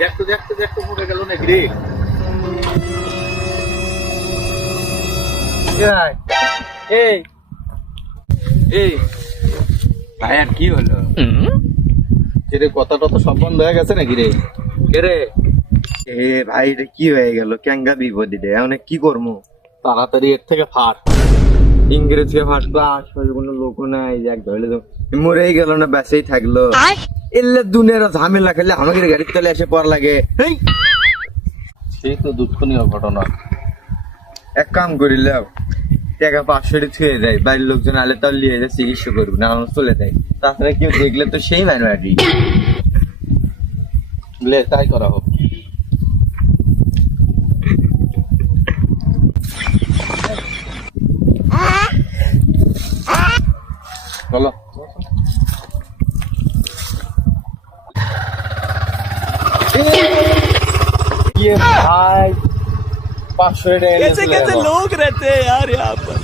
দেখতো দেখতো দেখতো মরে গেল নাকি রে? এই এই ভাই আর কি হলো? রে কথাটা তো সব বন্ধ হয়ে গেছে নাকি রে? কে রে? এ ভাই এটা কি হয়ে গেল? ক্যাঙ্গা বিপদে রে, এখন কি করবো? তাড়াতাড়ি এর থেকে ফাট। ইংরেজকে ফাটবো, আশপাশে কোনো লোক নাই, এক ধরলে তো মরেই গেল না, বেঁচেই থাকলো। এলে দুনিয়ার ঝামেলা খেলে আমাকে গাড়ির তলে এসে পড় লাগে। সেই তো দুঃখনীয় ঘটনা। এক কাম করিলাম, টাকা 500 ছুঁয়ে যায়, বাড়ির লোকজন আলে তার লিয়ে যায়, চিকিৎসা করবো না চলে যায়। তাছাড়া কেউ দেখলে তো সেই মানবাড়ি। লে তাই করা হোক। চলো ये भाई 500 कैसे कैसे लोग रहते हैं यार यहाँ पर।